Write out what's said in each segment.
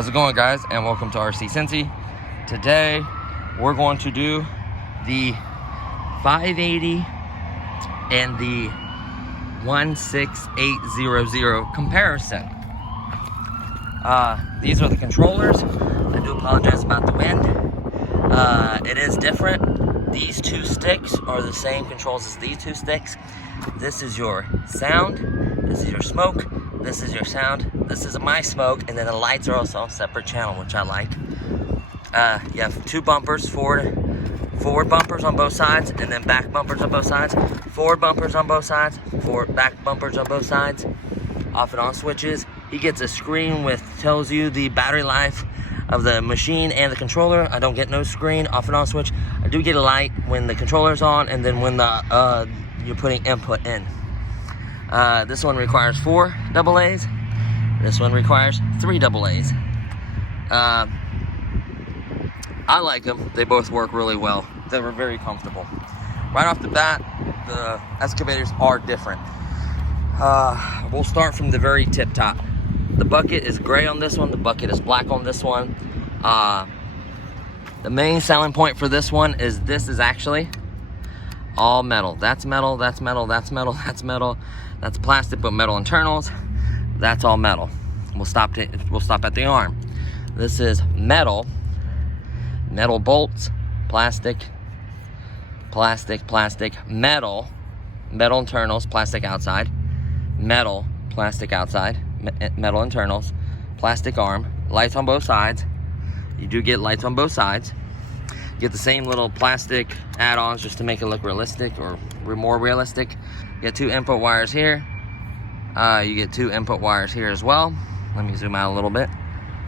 How's it going, guys? And welcome to RC Cincy. Today we're going to do the 580 and the 16800 comparison. These are the controllers. I do apologize about the wind. It is different. These two sticks are the same controls as these two sticks. This is your sound, this is your smoke, this is your sound, this is my smoke, and then the lights are also a separate channel, which I like. You have two bumpers, forward bumpers on both sides, and then back bumpers on both sides. Forward bumpers on both sides, back bumpers on both sides. Off and on switches. He gets a screen with tells you the battery life of the machine and the controller. I don't get no screen. Off and on switch. I do get a light when the controller's on, and then when the you're putting input in. This one requires 4 AA's. This one requires 3 AA's. I like them. They both work really well. They were very comfortable. Right off the bat, the excavators are different. We'll start from the very tip top. The bucket is gray on this one. The bucket is black on this one. The main selling point for this one is this is actually all metal. That's metal, that's metal, that's metal, that's metal. That's plastic, but metal internals. That's all metal. We'll stop at the arm. This is metal bolts, plastic, metal internals, plastic outside, metal, plastic outside, metal internals, plastic arm, lights on both sides. You do get lights on both sides. You get the same little plastic add-ons just to make it look realistic or more realistic. You get 2 input wires here. You get 2 input wires here as well. Let me zoom out a little bit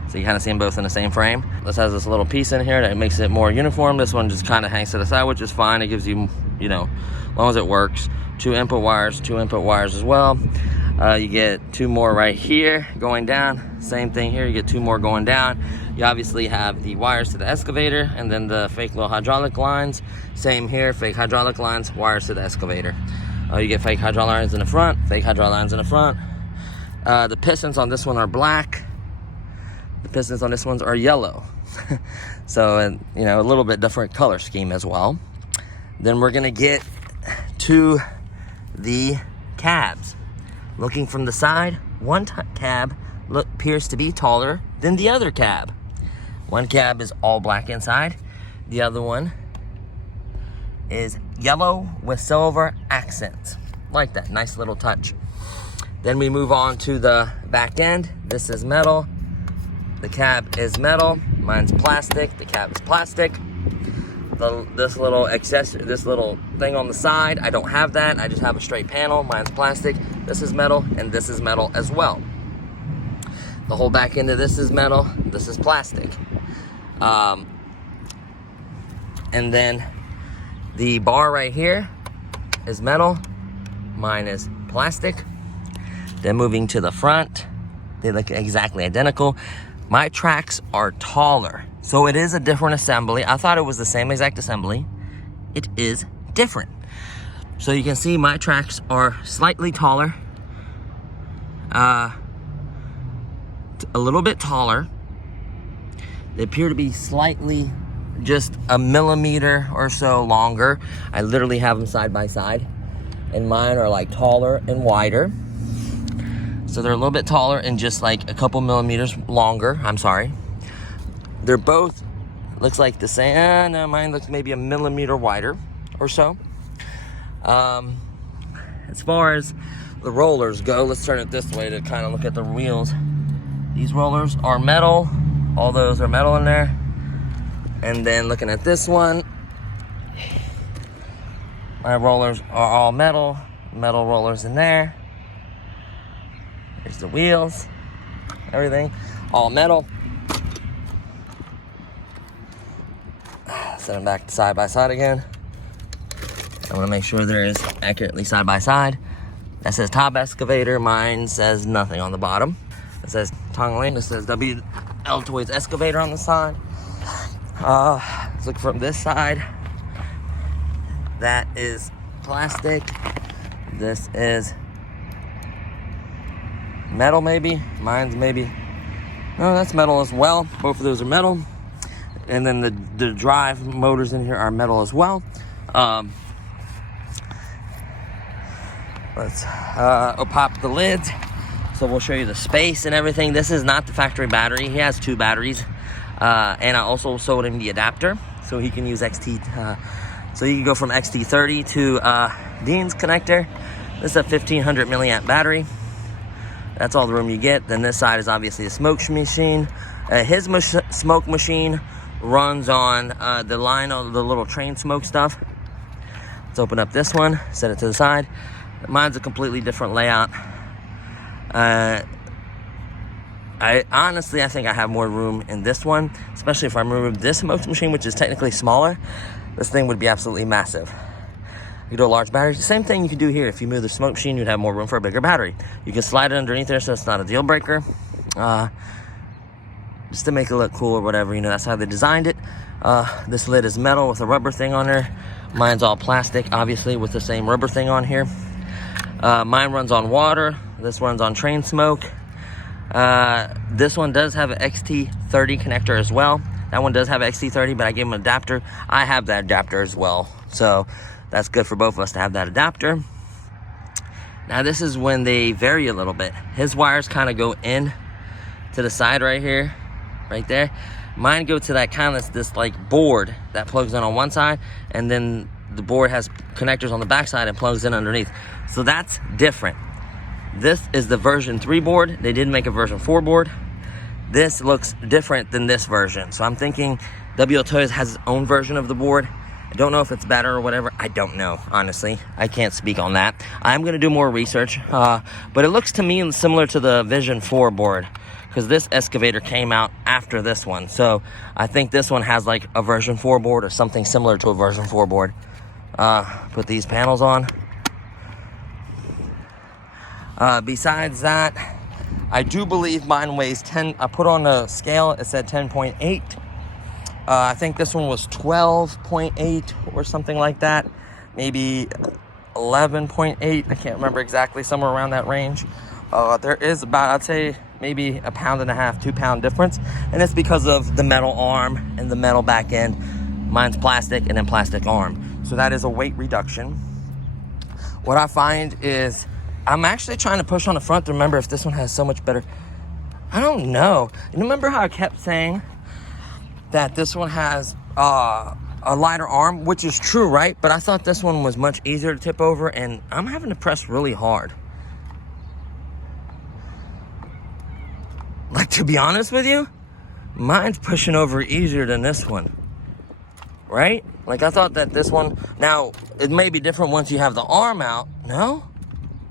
so you kind of see them both in the same frame. This has this little piece in here that makes it more uniform. This one just kind of hangs to the side, which is fine. It gives you, as long as it works. 2 input wires as well. You get 2 more right here going down. Same thing here, you get 2 more going down. You obviously have the wires to the excavator and then the fake little hydraulic lines. Same here, fake hydraulic lines, wires to the excavator. You get fake hydraulic lines in the front, fake hydraulic lines in the front. The pistons on this one are black. The pistons on this ones are yellow. So, a little bit different color scheme as well. Then we're gonna get to the cabs. Looking from the side, one cab appears to be taller than the other cab. One cab is all black inside. The other one is yellow with silver accents. Like that, nice little touch. Then we move on to the back end. This is metal. The cab is metal. Mine's plastic. The cab is plastic. This little thing on the side, I don't have that. I just have a straight panel. Mine's plastic. This is metal, and this is metal as well. The whole back end of this is metal. This is plastic. And then the bar right here is metal. Mine is plastic. Then moving to the front, they look exactly identical. My tracks are taller, so it is a different assembly. I thought it was the same exact assembly. It is different. So you can see my tracks are slightly taller, a little bit taller. They appear to be slightly, just a millimeter or so longer. I literally have them side by side, and mine are like taller and wider. So they're a little bit taller and just like a couple millimeters longer. I'm sorry. They're both, looks like the same. No, mine looks maybe a millimeter wider or so. As far as the rollers go, let's turn it this way to kind of look at the wheels. These rollers are metal. All those are metal in there. And then looking at this one, my rollers are all metal rollers in there. There's the wheels, everything, all metal. Set them back side by side again. I want to make sure there is accurately side by side. That says top excavator. Mine says nothing on the bottom. It says TongLi. This says Wltoys excavator on the side. Let's look from this side. That is plastic. This is metal maybe. Mine's maybe Oh, that's metal as well. Both of those are metal. And then the drive motors in here are metal as well. Let's pop the lids. So we'll show you the space and everything. This is not the factory battery. He has 2 batteries. And I also sold him the adapter, so he can use XT. So you can go from XT30 to Dean's connector. This is a 1500 milliamp battery. That's all the room you get. Then this side is obviously a smoke machine. His smoke machine runs on the line of the little train smoke stuff. Let's open up this one, set it to the side. Mine's a completely different layout. I think I have more room in this one, especially if I remove this smoke machine, which is technically smaller. This thing would be absolutely massive. You do a large battery. Same thing you can do here. If you move the smoke machine, you'd have more room for a bigger battery. You can slide it underneath there, so it's not a deal breaker. Just to make it look cool or whatever, you know, that's how they designed it. This lid is metal with a rubber thing on there. Mine's all plastic, obviously, with the same rubber thing on here. Mine runs on water. This runs on train smoke. This one does have an XT30 connector as well. That one does have an XT30, but I gave him an adapter. I have that adapter as well, so that's good for both of us to have that adapter. Now this is when they vary a little bit. His wires kind of go in to the side right here, right there. Mine go to that kind of this like board that plugs in on one side, and then the board has connectors on the back side and plugs in underneath. So that's different. This is the version 3 board. They did make a version 4 board. This looks different than this version. So I'm thinking Wltoys has its own version of the board. I don't know if it's better or whatever. I don't know, honestly. I can't speak on that. I'm going to do more research. But it looks to me similar to the Vision 4 board, because this excavator came out after this one. So I think this one has like a version 4 board or something similar to a version 4 board. Put these panels on. Besides that, I do believe mine weighs 10. I put on a scale, it said 10.8. I think this one was 12.8 or something like that. Maybe 11.8. I can't remember exactly, somewhere around that range. There is about, I'd say, maybe 1.5 pounds, 2 pound difference. And it's because of the metal arm and the metal back end. Mine's plastic and then plastic arm. So that is a weight reduction. What I find is, I'm actually trying to push on the front to remember if this one has so much better. I don't know. You remember how I kept saying that this one has a lighter arm, which is true, right? But I thought this one was much easier to tip over, and I'm having to press really hard. Like, to be honest with you, mine's pushing over easier than this one, right? Like, I thought that this one, now, it may be different once you have the arm out. No?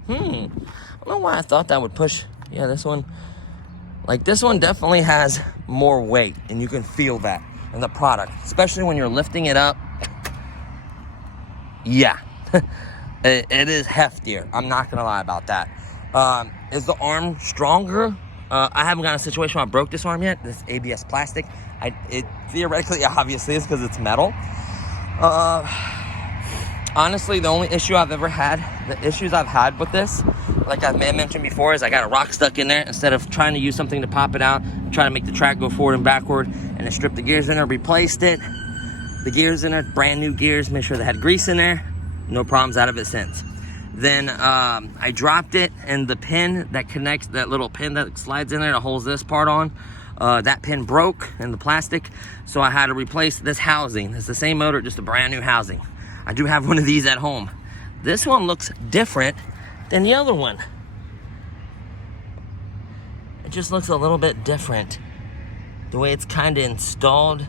I don't know why I thought that would push. Yeah, this one, like this one definitely has more weight, and you can feel that in the product, especially when you're lifting it up. Yeah, it is heftier. I'm not gonna lie about that. Is the arm stronger? I haven't got a situation where I broke this arm yet. This ABS plastic. It theoretically, obviously, is because it's metal. Honestly, the only issue I've ever had, the issues I've had with this, like I may have mentioned before, is I got a rock stuck in there. Instead of trying to use something to pop it out, try to make the track go forward and backward, and then strip the gears in there, replaced it. The gears in there, brand new gears, make sure they had grease in there. No problems out of it since. Then I dropped it, and the pin that connects, that little pin that slides in there that holds this part on, that pin broke in the plastic, so I had to replace this housing. It's the same motor, just a brand new housing. I do have one of these at home. This one looks different than the other one. It just looks a little bit different. The way it's kind of installed.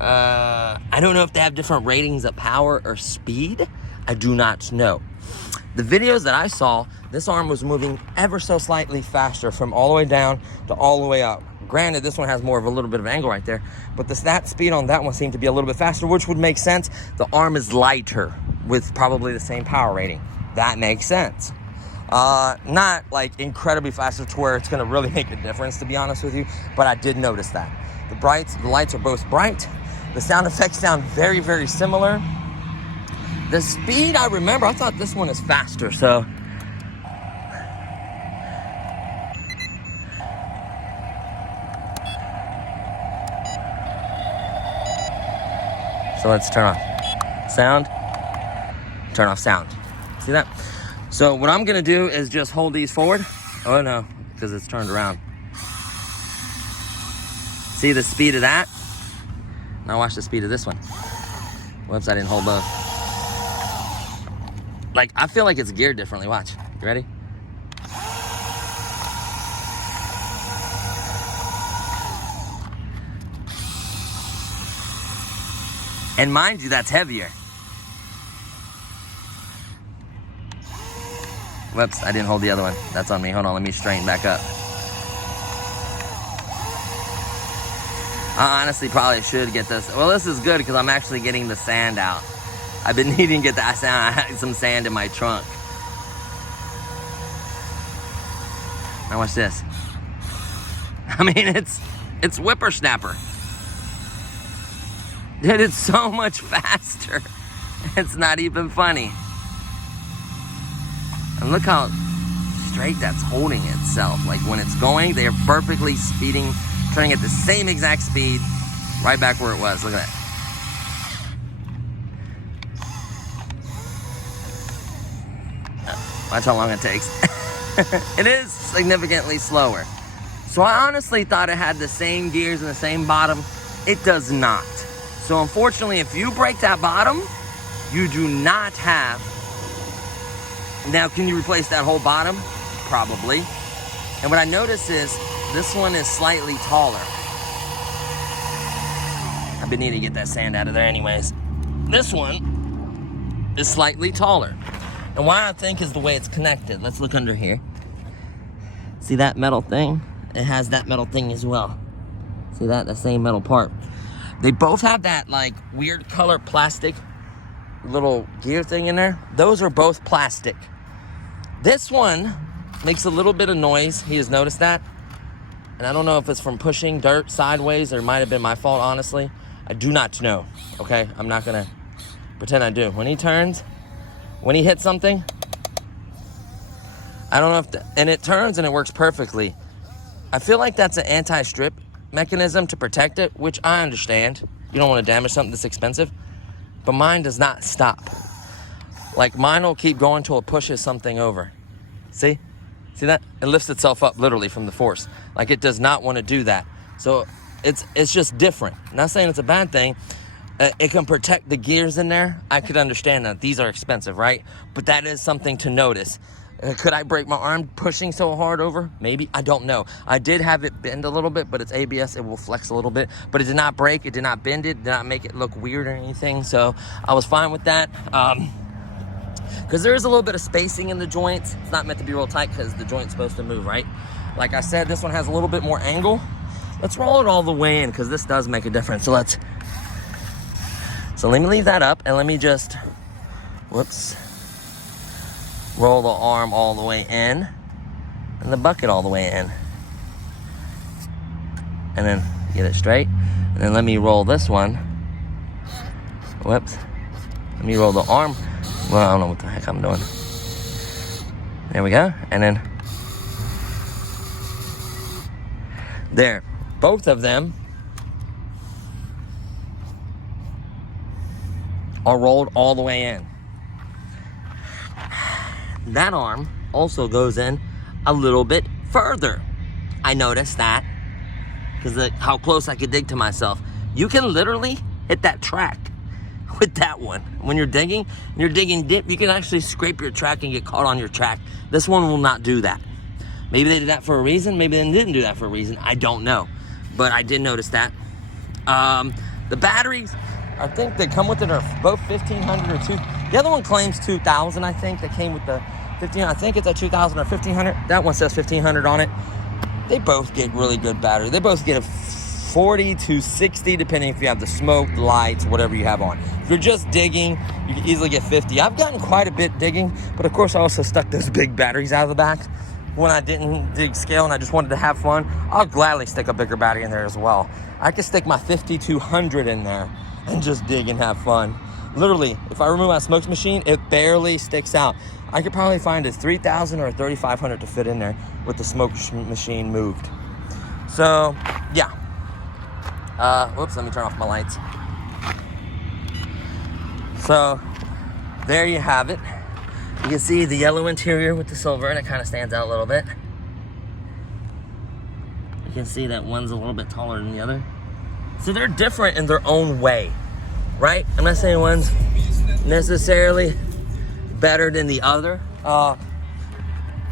I don't know if they have different ratings of power or speed. I do not know. The videos that I saw, this arm was moving ever so slightly faster from all the way down to all the way up. Granted, this one has more of a little bit of angle right there, but the snap speed on that one seemed to be a little bit faster, which would make sense. The arm is lighter with probably the same power rating. That makes sense. Not like incredibly faster to where it's gonna really make a difference, to be honest with you, but I did notice that. The lights are both bright. The sound effects sound very, very similar. The speed, I remember, I thought this one is faster, so. So let's turn off sound, turn off sound. See that? So what I'm gonna do is just hold these forward. Oh no, because it's turned around. See the speed of that? Now watch the speed of this one. Whoops, I didn't hold both. Like, I feel like it's geared differently. Watch. You ready? And mind you, that's heavier. Whoops, I didn't hold the other one. That's on me. Hold on, let me straighten back up. I honestly probably should get this. Well, this is good because I'm actually getting the sand out. I've been needing to get that sand. I had some sand in my trunk. Now watch this. I mean, it's whippersnapper. Dude, it's so much faster. It's not even funny. And look how straight that's holding itself. Like when it's going, they are perfectly speeding, turning at the same exact speed, right back where it was. Look at that. Watch how long it takes. It is significantly slower. So I honestly thought it had the same gears and the same bottom. It does not. So unfortunately, if you break that bottom, you do not have. Now, can you replace that whole bottom? Probably. And what I notice is this one is slightly taller. I've been needing to get that sand out of there anyways. This one is slightly taller. And why I think is the way it's connected. Let's look under here. See that metal thing? It has that metal thing as well. See that? The same metal part. They both have that like weird color plastic little gear thing in there. Those are both plastic. This one makes a little bit of noise. He has noticed that. And I don't know if it's from pushing dirt sideways or it might have been my fault, honestly. I do not know, okay? I'm not gonna pretend I do. When he turns, when he hits something, I don't know if, and it turns and it works perfectly. I feel like that's an anti-strip mechanism to protect it, which I understand. You don't want to damage something that's expensive, but mine does not stop. Like mine will keep going till it pushes something over. See that? It lifts itself up literally from the force. Like it does not want to do that. So it's just different. I'm not saying it's a bad thing. It can protect the gears in there. I could understand that these are expensive, right? But that is something to notice. Could I break my arm pushing so hard over? Maybe, I don't know. I did have it bend a little bit, but it's ABS, it will flex a little bit. But it did not break, it did not bend it, did not make it look weird or anything. So I was fine with that. Because there is a little bit of spacing in the joints. It's not meant to be real tight because the joint's supposed to move, right? Like I said, this one has a little bit more angle. Let's roll it all the way in because this does make a difference. So let me leave that up and let me just, whoops. Roll the arm all the way in and the bucket all the way in. And then get it straight. And then let me roll this one. Whoops. Let me roll the arm. Well, I don't know what the heck I'm doing. There we go. And then there. Both of them are rolled all the way in. That arm also goes in a little bit further. I noticed that because how close I could dig to myself. You can literally hit that track with that one. When you're digging dip, you can actually scrape your track and get caught on your track. This one will not do that. Maybe they did that for a reason. Maybe they didn't do that for a reason. I don't know. But I did notice that. The batteries, I think they come with it are both 1500 or 2. The other one claims 2000, I think. They came with the 1500. I think it's a 2000 or 1500. That one says 1500 on it. They both get really good battery. They both get a 40 to 60, depending if you have the smoke, the lights, whatever you have on. If you're just digging, you can easily get 50. I've gotten quite a bit digging, but of course I also stuck those big batteries out of the back. When I didn't dig scale and I just wanted to have fun, I'll gladly stick a bigger battery in there as well. I could stick my 5200 in there and just dig and have fun. Literally, if I remove my smokes machine, it barely sticks out. I could probably find a 3000 or a 3500 to fit in there with the smoke machine moved. So, yeah. Whoops, let me turn off my lights. So there you have it. You can see the yellow interior with the silver, and it kind of stands out a little bit. You can see that one's a little bit taller than the other. So they're different in their own way, right? I'm not saying one's necessarily better than the other.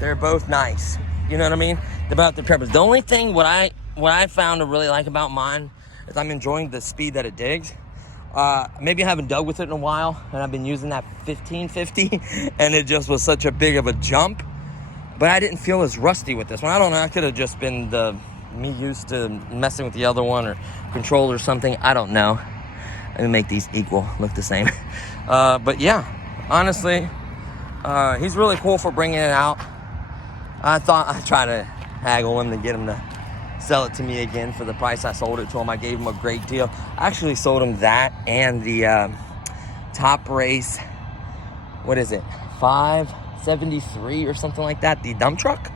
They're both nice. You know what I mean? About their purpose. The only thing what I found to really like about mine is I'm enjoying the speed that it digs. Maybe I haven't dug with it in a while, and I've been using that 1550, and it just was such a big of a jump. But I didn't feel as rusty with this one. I don't know. I could have just been me used to messing with the other one or control or something. I don't know. Let me make these equal, look the same. But yeah, honestly, he's really cool for bringing it out. I thought I'd try to haggle him to get him to sell it to me again for the price I sold it to him. I gave him a great deal. I actually sold him that and the Top Race, what is it, 573 or something like that, the dump truck.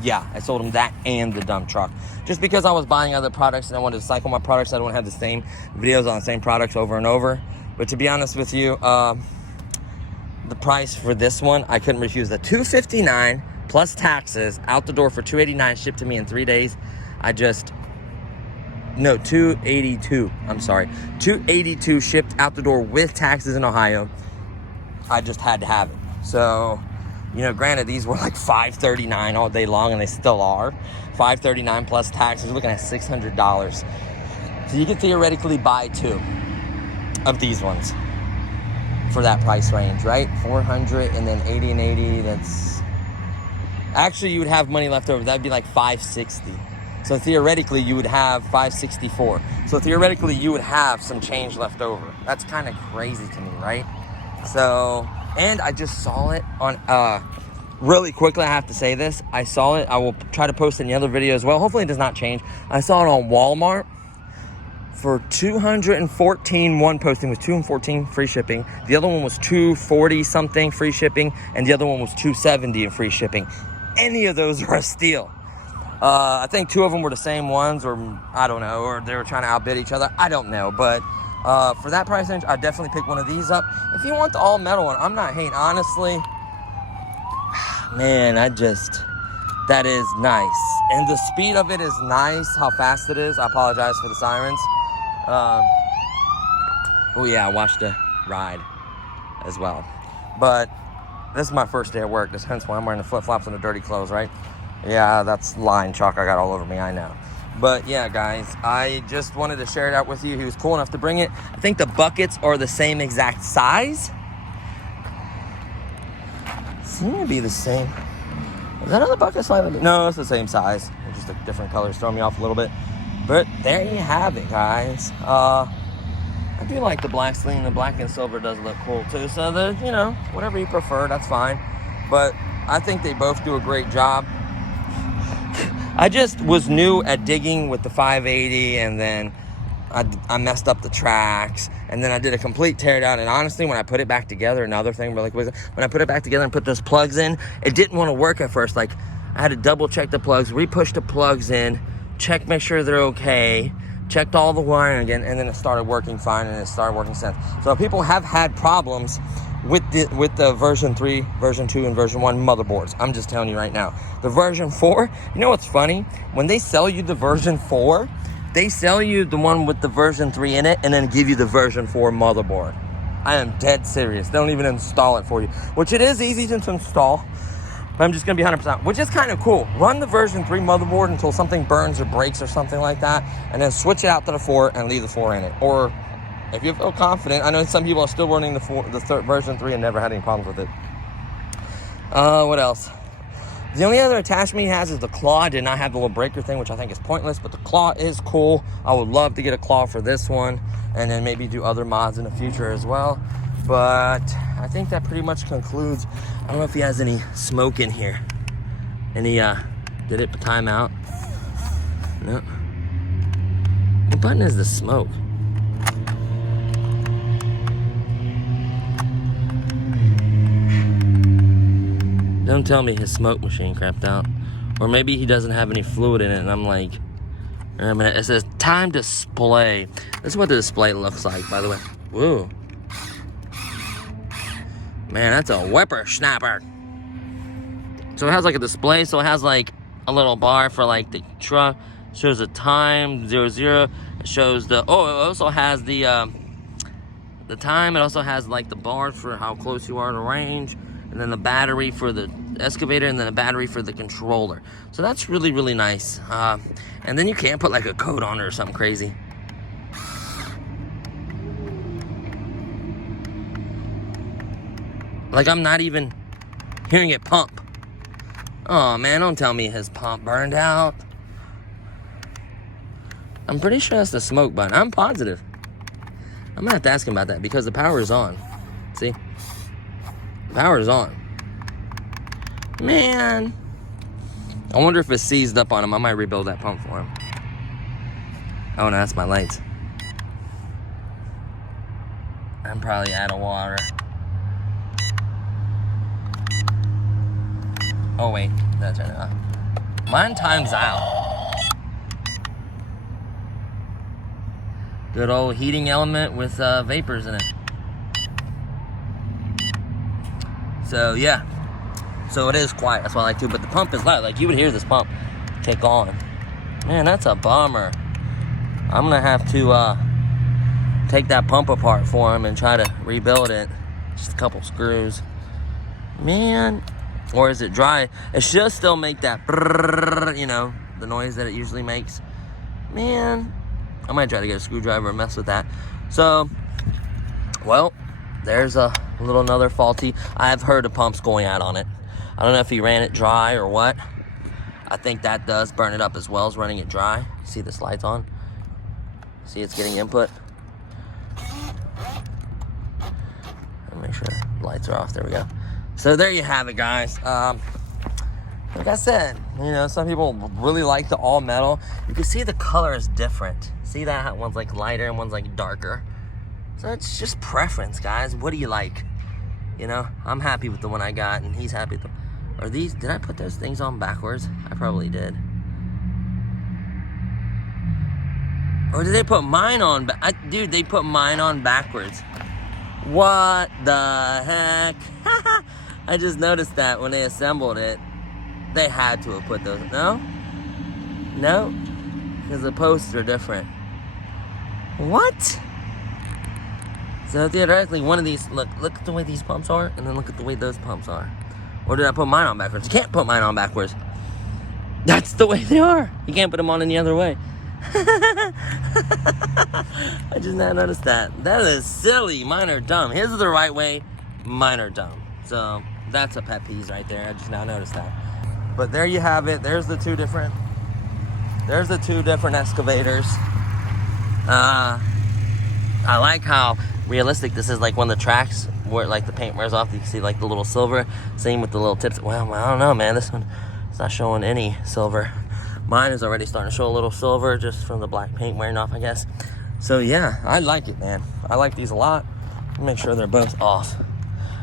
Yeah, I sold him that and the dump truck, just because I was buying other products and I wanted to cycle my products. I don't want to have the same videos on the same products over and over. But to be honest with you, the price for this one, I couldn't refuse. The $259 plus taxes out the door for $289 shipped to me in 3 days. $282. I'm sorry, $282 shipped out the door with taxes in Ohio. I just had to have it. So, you know, granted, these were like $539 all day long, and they still are. $539 plus taxes. You're looking at $600. So you could theoretically buy 2 of these ones for that price range, right? 400 and then 80 and 80. That's actually, you would have money left over. That'd be like 560. So theoretically, you would have 564. So theoretically, you would have some change left over. That's kind of crazy to me, right? So, and I just saw it on, really quickly, I have to say this. I saw it. I will try to post it in the other video as well. Hopefully it does not change. I saw it on Walmart for $214. One posting was $214 free shipping. The other one was $240 something free shipping. And the other one was $270 in free shipping. Any of those are a steal. I think 2 of them were the same ones, or I don't know, or they were trying to outbid each other. I don't know, but for that price range, I'd definitely pick one of these up. If you want the all metal one, I'm not hating, honestly. Man, that is nice. And the speed of it is nice, how fast it is. I apologize for the sirens. Oh yeah, I watched the ride as well. But this is my first day at work. This hence why I'm wearing the flip-flops and the dirty clothes, right? Yeah, that's line chalk I got all over me, I know. But yeah, guys, I just wanted to share it out with you. He was cool enough to bring it. I think the buckets are the same exact size. Seem to be the same. Is that other bucket slightly? No, it's the same size. It's just a different color. It's throwing me off a little bit. But there you have it, guys. I do like the black sling. The black and silver does look cool too. So you know, whatever you prefer, that's fine. But I think they both do a great job. I just was new at digging with the 580, and then I messed up the tracks, and then I did a complete teardown. And honestly, when I put it back together, another thing really quick, when I put it back together and put those plugs in, it didn't want to work at first. Like, I had to double check the plugs, re-push the plugs in, make sure they're okay, checked all the wiring again, and then it started working fine, and it started working since. So people have had problems with the version 3, version 2, and version 1 motherboards. I'm just telling you right now. The version 4, you know what's funny? When they sell you the version 4, they sell you the one with the version 3 in it and then give you the version 4 motherboard. I am dead serious. They don't even install it for you, which it is easy to install. But I'm just going to be 100%, which is kind of cool. Run the version 3 motherboard until something burns or breaks or something like that, and then switch it out to the 4 and leave the 4 in it. Or if you feel confident, I know some people are still running the version 3 and never had any problems with it. What else? The only other attachment he has is the claw. I did not have the little breaker thing, which I think is pointless, but the claw is cool. I would love to get a claw for this one, and then maybe do other mods in the future as well. But I think that pretty much concludes. I don't know if he has any smoke in here. Any, did it time out? No. What button is the smoke? Don't tell me his smoke machine crapped out. Or maybe he doesn't have any fluid in it, and I'm like, wait a minute, it says time display. This is what the display looks like, by the way. Whoa, Man, that's a whippersnapper. So it has like a display, so it has like a little bar for like the truck. Shows the time, 00. It shows the, oh, it also has the time. It also has like the bar for how close you are to range, and then the battery for the excavator, and then a battery for the controller. So that's really, really nice. And then you can't put like a code on it or something crazy. Like, I'm not even hearing it pump. Oh man, don't tell me his pump burned out. I'm pretty sure that's the smoke button. I'm positive. I'm gonna have to ask him about that because the power is on. See? The power is on. Man. I wonder if it's seized up on him. I might rebuild that pump for him. Oh no, that's my lights. I'm probably out of water. Oh wait, that's turn it off. Mine times out. Good old heating element with vapors in it. So yeah, so it is quiet. That's why I like to. But the pump is loud. Like, you would hear this pump kick on. Man, that's a bummer. I'm gonna have to take that pump apart for him and try to rebuild it. Just a couple screws. Man. Or is it dry? It should still make that brrrr, you know, the noise that it usually makes. Man, I might try to get a screwdriver and mess with that. So, well, there's a little another faulty. I've heard the pumps going out on it. I don't know if he ran it dry or what. I think that does burn it up as well as running it dry. See this light's on? See, it's getting input. Make sure the lights are off. There we go. So there you have it, guys. Like I said, you know, some people really like the all metal. You can see the color is different. See that? One's like lighter and one's like darker. So it's just preference, guys. What do you like? You know, I'm happy with the one I got, and he's happy with the... Are these... Did I put those things on backwards? I probably did. Or did they put mine on... Dude, they put mine on backwards. What the heck? I just noticed that when they assembled it, they had to have put those. No? No? Because the posts are different. What? So theoretically, one of these, look at the way these pumps are, and then look at the way those pumps are. Or did I put mine on backwards? You can't put mine on backwards. That's the way they are. You can't put them on any other way. I just now noticed that. That is silly. Mine are dumb. His is the right way. Mine are dumb. So that's a pet peeve right there. I just now noticed that. But there you have it. There's the two different excavators. I like how realistic this is. Like when the tracks where like the paint wears off, you can see like the little silver. Same with the little tips. Well, I don't know, man. This one is not showing any silver. Mine is already starting to show a little silver just from the black paint wearing off, I guess. So yeah, I like it, man. I like these a lot. Make sure they're both off.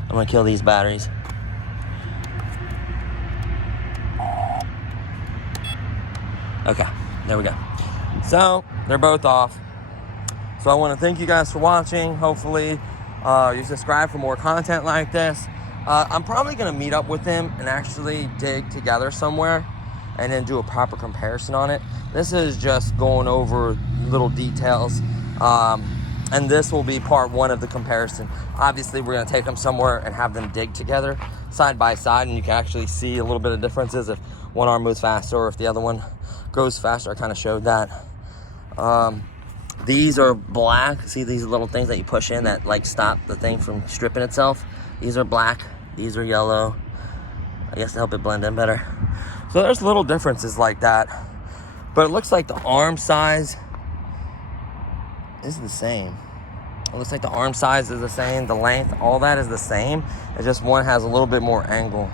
I'm gonna kill these batteries. Okay, there we go. So they're both off. So I want to thank you guys for watching. Hopefully you subscribe for more content like this. I'm probably gonna meet up with him and actually dig together somewhere and then do a proper comparison on it. This is just going over little details. And this will be part one of the comparison. Obviously, we're gonna take them somewhere and have them dig together side by side, and you can actually see a little bit of differences if one arm moves faster or if the other one goes faster. I kind of showed that. These are black. See these little things that you push in that like stop the thing from stripping itself? These are black, these are yellow. I guess to help it blend in better. So there's little differences like that. But it looks like the arm size is the same. It looks like the arm size is the same, the length, all that is the same. It's just one has a little bit more angle.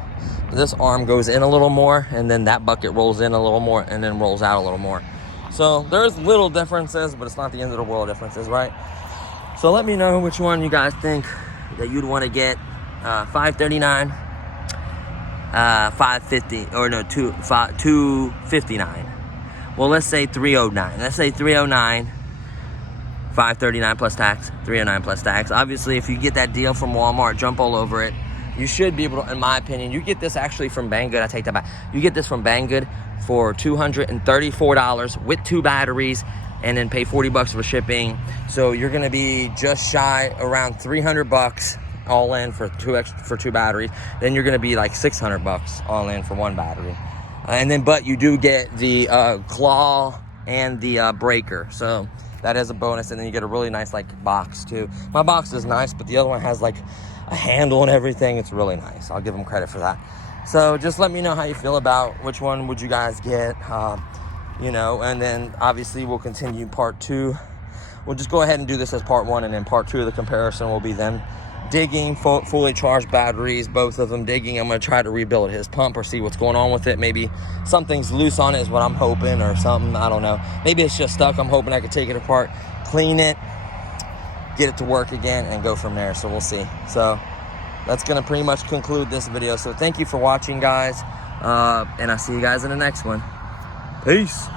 This arm goes in a little more, and then that bucket rolls in a little more, and then rolls out a little more. So there's little differences, but it's not the end of the world differences, right? So let me know which one you guys think that you'd want to get. 539, 550, or no, 259. Well, let's say 309. Let's say 309. $539 plus tax, $309 plus tax. Obviously, if you get that deal from Walmart, jump all over it. You should be able to, in my opinion, you get this actually from Banggood. I take that back. You get this from Banggood for $234 with 2 batteries, and then pay $40 for shipping. So you're gonna be just shy around $300 all in for 2 batteries. Then you're gonna be like $600 all in for 1 battery. And then, but you do get the claw and the breaker. So that is a bonus. And then you get a really nice like box too. My box is nice, but the other one has like a handle and everything. It's really nice. I'll give them credit for that. So just let me know how you feel about which one would you guys get, you know, and then obviously we'll continue part 2. We'll just go ahead and do this as part 1, and then part 2 of the comparison will be them digging fully charged batteries, both of them digging. I'm going to try to rebuild his pump or see what's going on with it. Maybe something's loose on it is what I'm hoping, or something. I don't know. Maybe it's just stuck. I'm hoping I could take it apart, clean it, get it to work again, and go from there. So we'll see. So that's going to pretty much conclude this video. So thank you for watching, guys, and I'll see you guys in the next one. Peace.